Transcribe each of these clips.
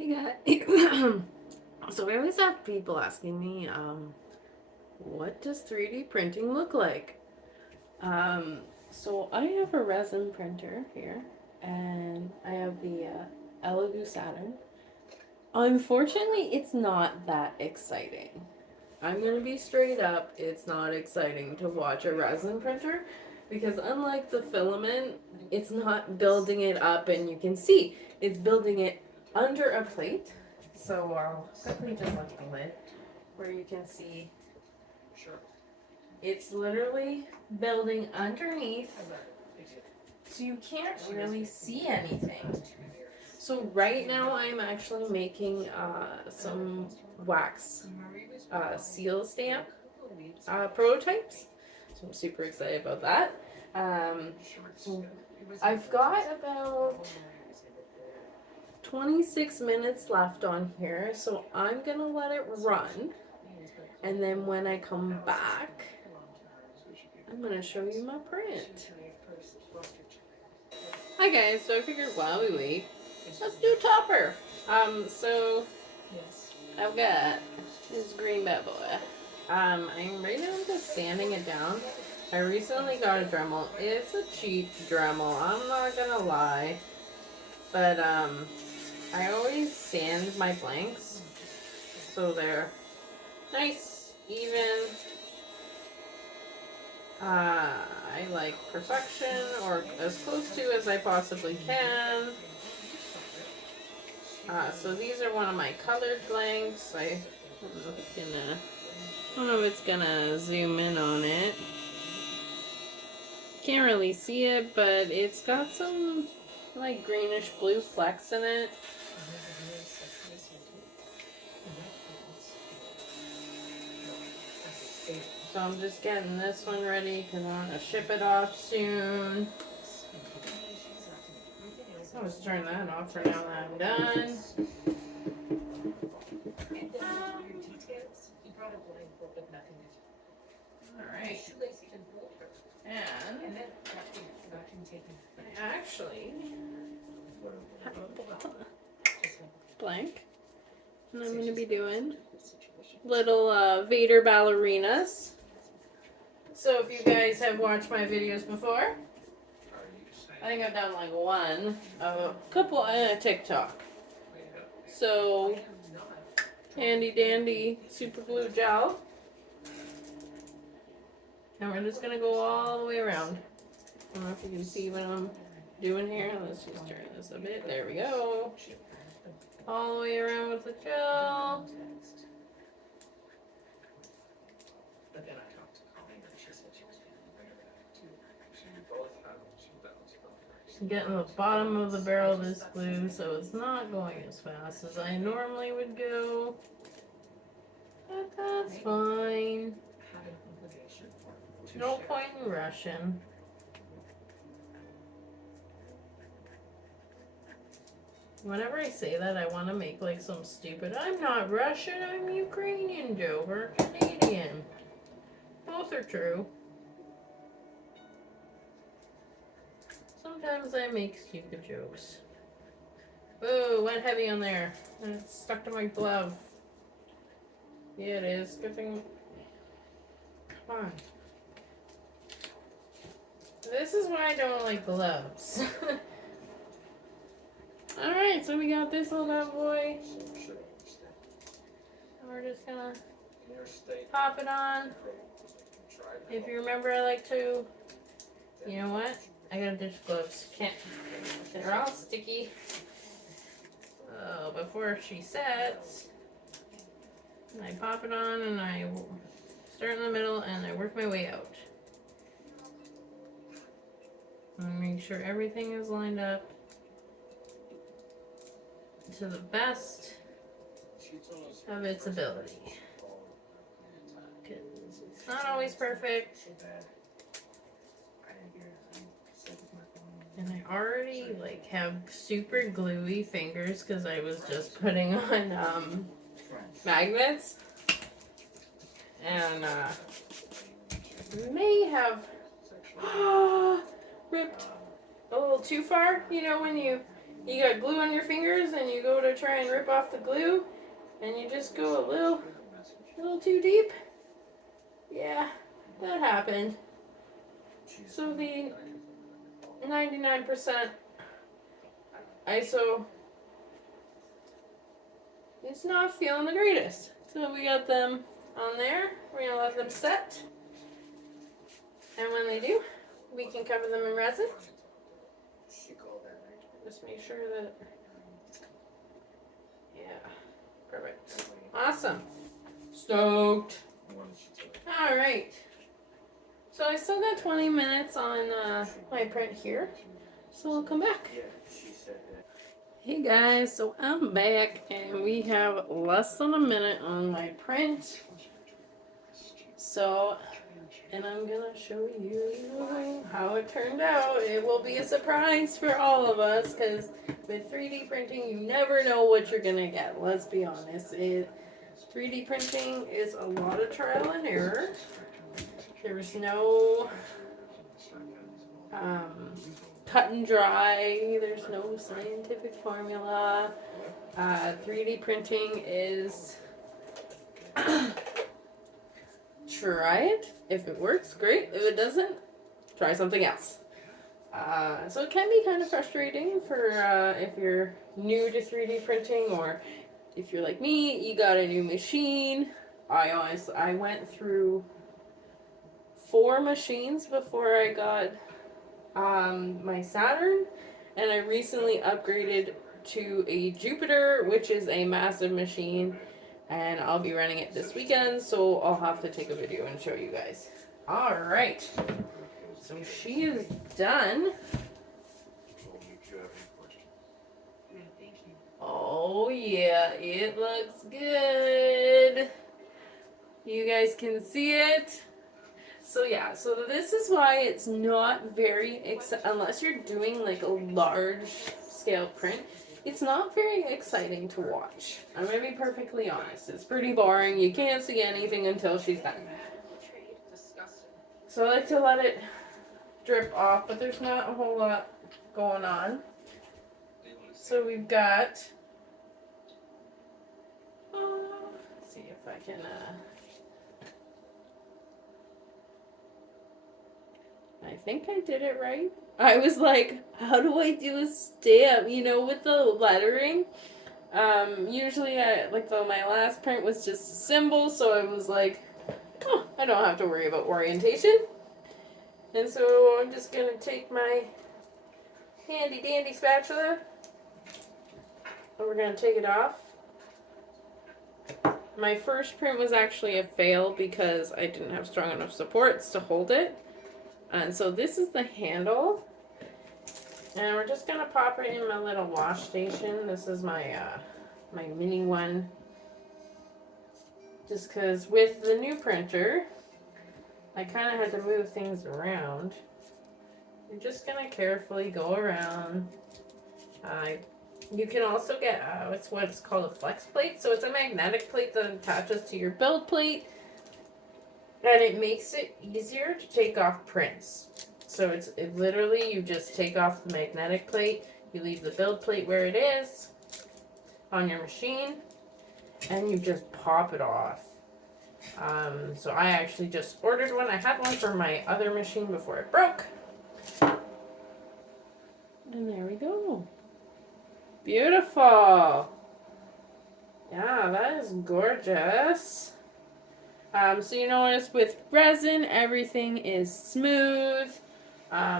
Hey guys. So I always have people asking me, what does 3D printing look like? So I have a resin printer here, and I have the Elegoo Saturn. Unfortunately, it's not that exciting. I'm gonna be straight up, it's not exciting to watch a resin printer because unlike the filament, it's not building it up and you can see it's building it under a plate. So I'll quickly just lift the lid where you can see it's literally building underneath, so you can't really see anything. So right now I'm actually making some wax seal stamp prototypes. So I'm super excited about that. Um, I've got about 26 minutes left on here, so I'm gonna let it run. And then when I come back, I'm gonna show you my print. Hi guys, so I figured while we wait, let's do topper. So I've got this green bad boy. I'm right now just sanding it down. I recently got a Dremel. It's a cheap Dremel, I'm not gonna lie. But I always sand my blanks so they're nice, even. I like perfection, or as close to as I possibly can. So these are one of my colored blanks. I don't know if it's gonna zoom in on it. Can't really see it, but it's got some like greenish blue flecks in it. So I'm just getting this one ready because I want to ship it off soon. I'll just turn that off for now that I'm done. Alright. And I actually have a blank. And I'm going to be doing little Vader ballerinas. So if you guys have watched my videos before, I think I've done like one, a couple on TikTok. So, handy dandy super glue gel. And we're just gonna go all the way around. I don't know if you can see what I'm doing here. Let's just turn this a bit. There we go. All the way around with the gel. Getting the bottom of the barrel of this glue so it's not going as fast as I normally would go. But that's fine. No point in rushing. Whenever I say that, I want to make like some stupid, I'm not Russian, I'm Ukrainian joke, or Canadian. Both are true. Sometimes I make stupid jokes. Ooh, went heavy on there. And it's stuck to my glove. Yeah, it is. Good thing. Come on. This is why I don't like gloves. Alright, so we got this little bad boy. And we're just gonna pop it on. If you remember, I like to. You know what? I gotta ditch gloves. Can't. They're all sticky. So before she sets, I pop it on and I start in the middle and I work my way out. And make sure everything is lined up to the best of its ability. It's not always perfect. And I already like have super gluey fingers because I was just putting on magnets. And may have ripped a little too far. You know when you you got glue on your fingers and you go to try and rip off the glue and you just go a little too deep. Yeah, that happened. So the 99% ISO, it's not feeling the greatest. So we got them on there. We're gonna let them set. And when they do, we can cover them in resin. Just make sure that, yeah, perfect. Awesome. Stoked. All right. So I still got 20 minutes on my print here. So we'll come back. Hey guys, so I'm back and we have less than a minute on my print. So, and I'm gonna show you how it turned out. It will be a surprise for all of us because with 3D printing, you never know what you're gonna get. Let's be honest. 3D printing is a lot of trial and error. There's no cut and dry. There's no scientific formula. 3D printing is try it. If it works, great. If it doesn't, try something else. So it can be kind of frustrating for if you're new to 3D printing, or if you're like me, you got a new machine. I went through 4 machines before I got my Saturn, and I recently upgraded to a Jupiter, which is a massive machine, and I'll be running it this weekend, so I'll have to take a video and show you guys. Alright, so she is done. Oh yeah, it looks good. You guys can see it. So yeah, so this is why it's not very, unless you're doing like a large scale print, it's not very exciting to watch. I'm going to be perfectly honest. It's pretty boring. You can't see anything until she's done. So I like to let it drip off, but there's not a whole lot going on. So we've got, let's see if I can, I think I did it right. I was like, how do I do a stamp? You know, with the lettering. Usually, my last print was just a symbol, so I was like, oh, I don't have to worry about orientation. And so I'm just gonna take my handy dandy spatula, and we're gonna take it off. My first print was actually a fail because I didn't have strong enough supports to hold it. And so this is the handle, and we're just gonna pop it in my little wash station. This is my my mini one, just because with the new printer, I kind of had to move things around. You're just gonna carefully go around. You can also get it's what's called a flex plate. So it's a magnetic plate that attaches to your build plate. And it makes it easier to take off prints. So it literally, you just take off the magnetic plate, you leave the build plate where it is on your machine, and you just pop it off. So I actually just ordered one. I had one for my other machine before it broke. And there we go. Beautiful. Yeah, that is gorgeous. So you notice with resin, everything is smooth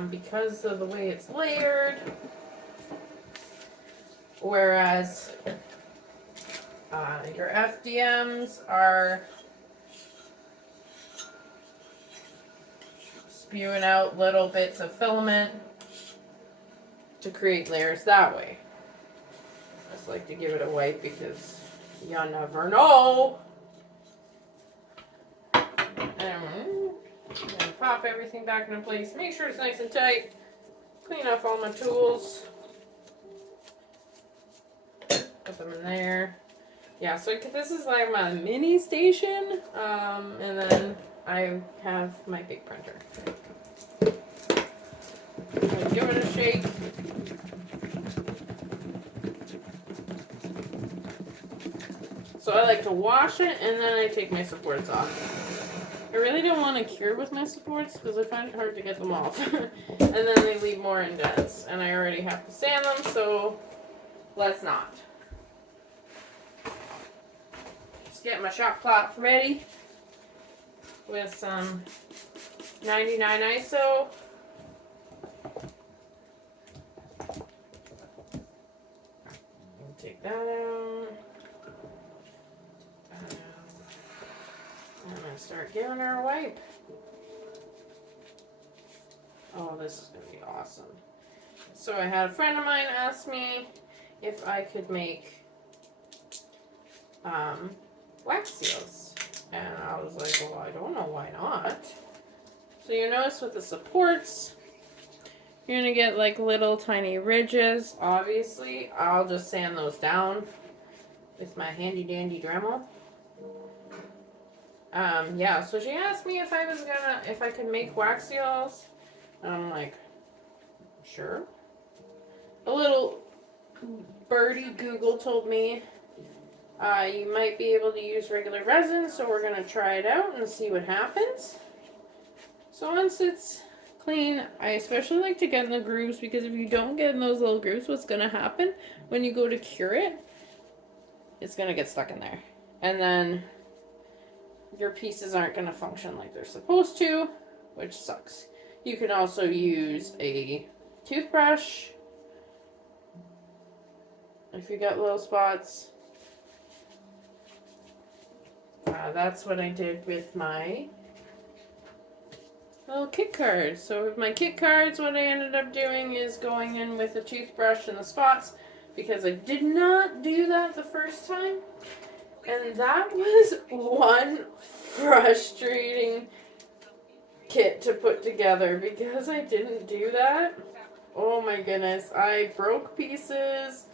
because of the way it's layered. Whereas your FDMs are spewing out little bits of filament to create layers that way. I just like to give it a wipe because you never know. And pop everything back into place. Make sure it's nice and tight. Clean off all my tools. Put them in there. Yeah, so this is like my mini station. And then I have my big printer. So give it a shake. So I like to wash it and then I take my supports off. I really don't want to cure with my supports because I find it hard to get them off. And then they leave more indents. And I already have to sand them, so let's not. Just get my shop cloth ready with some 99 ISO. Take that out. I'm gonna start giving her a wipe. Oh, this is gonna be awesome. So I had a friend of mine ask me if I could make wax seals. And I was like, well, I don't know why not. So you notice with the supports, you're gonna get like little tiny ridges. Obviously, I'll just sand those down with my handy dandy Dremel. Yeah, so she asked me if I could make wax seals. And I'm like, sure. A little birdie Google told me you might be able to use regular resin, so we're gonna try it out and see what happens. So once it's clean, I especially like to get in the grooves because if you don't get in those little grooves, what's gonna happen when you go to cure it, it's gonna get stuck in there. And then your pieces aren't gonna function like they're supposed to, which sucks. You can also use a toothbrush if you got little spots. That's what I did with my little kit cards. So with my kit cards, what I ended up doing is going in with a toothbrush and the spots because I did not do that the first time. And that was one frustrating kit to put together because I didn't do that. Oh my goodness, I broke pieces.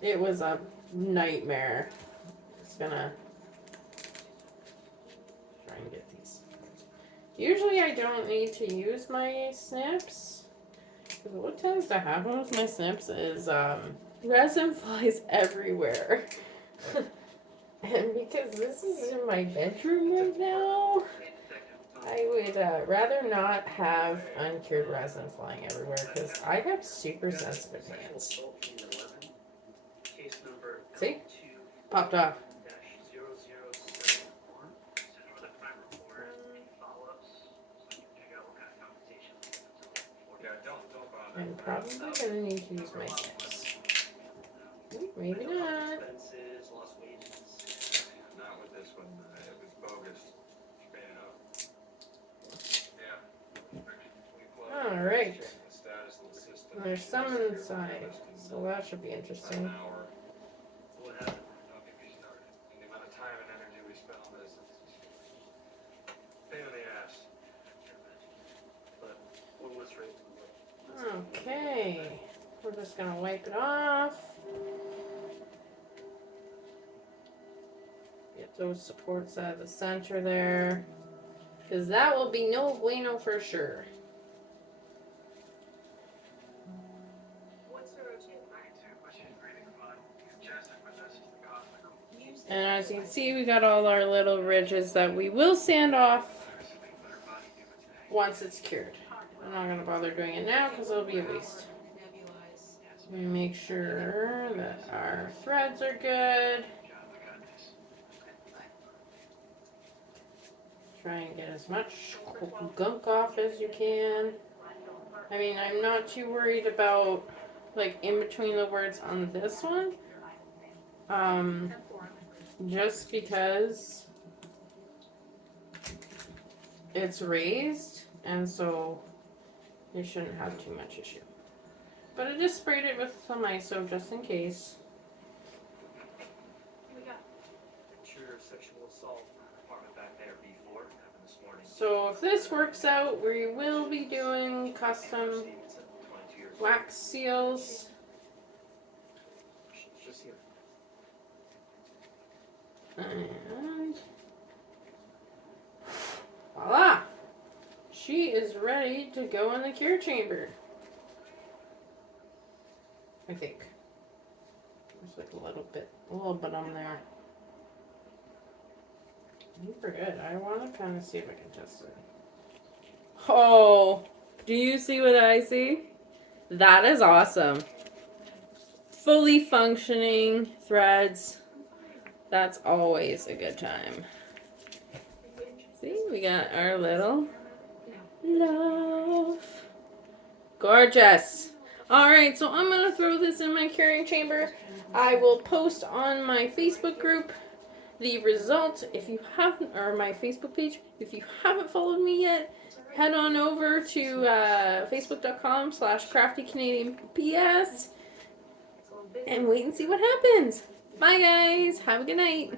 It was a nightmare. Just gonna try and get these. Usually I don't need to use my snips. Because what tends to happen with my snips is resin flies everywhere. And because this is in my bedroom right now, I would rather not have uncured resin flying everywhere because I have super sensitive hands. See? Popped off. I'm probably going to need to use my snips. Maybe not. Not with this one. It was bogus. Alright. There's some inside, so that should be interesting. What happened? Don't get me started. And the amount of time and energy we spent on this, it's pain in the ass. But we'll let's raise the Okay. We're just gonna wipe it off. Get those supports out of the center there. Because that will be no bueno for sure. And as you can see, we got all our little ridges that we will sand off once it's cured. I'm not going to bother doing it now because it'll be a waste. We make sure that our threads are good. Try and get as much gunk off as you can. I mean, I'm not too worried about like in between the words on this one. Just because it's raised, and so you shouldn't have too much issue. But I just sprayed it with some ISO just in case. So if this works out, we will be doing custom wax seals. And voila! She is ready to go in the cure chamber. I think. There's like a little bit on there. I think we're good. I want to kind of see if I can test it. Oh, do you see what I see? That is awesome. Fully functioning threads. That's always a good time. See, we got our little love. Gorgeous. Alright, so I'm going to throw this in my curing chamber. I will post on my Facebook group the result if you haven't, or my Facebook page. If you haven't followed me yet, head on over to facebook.com/craftycanadianps and wait and see what happens. Bye guys. Have a good night.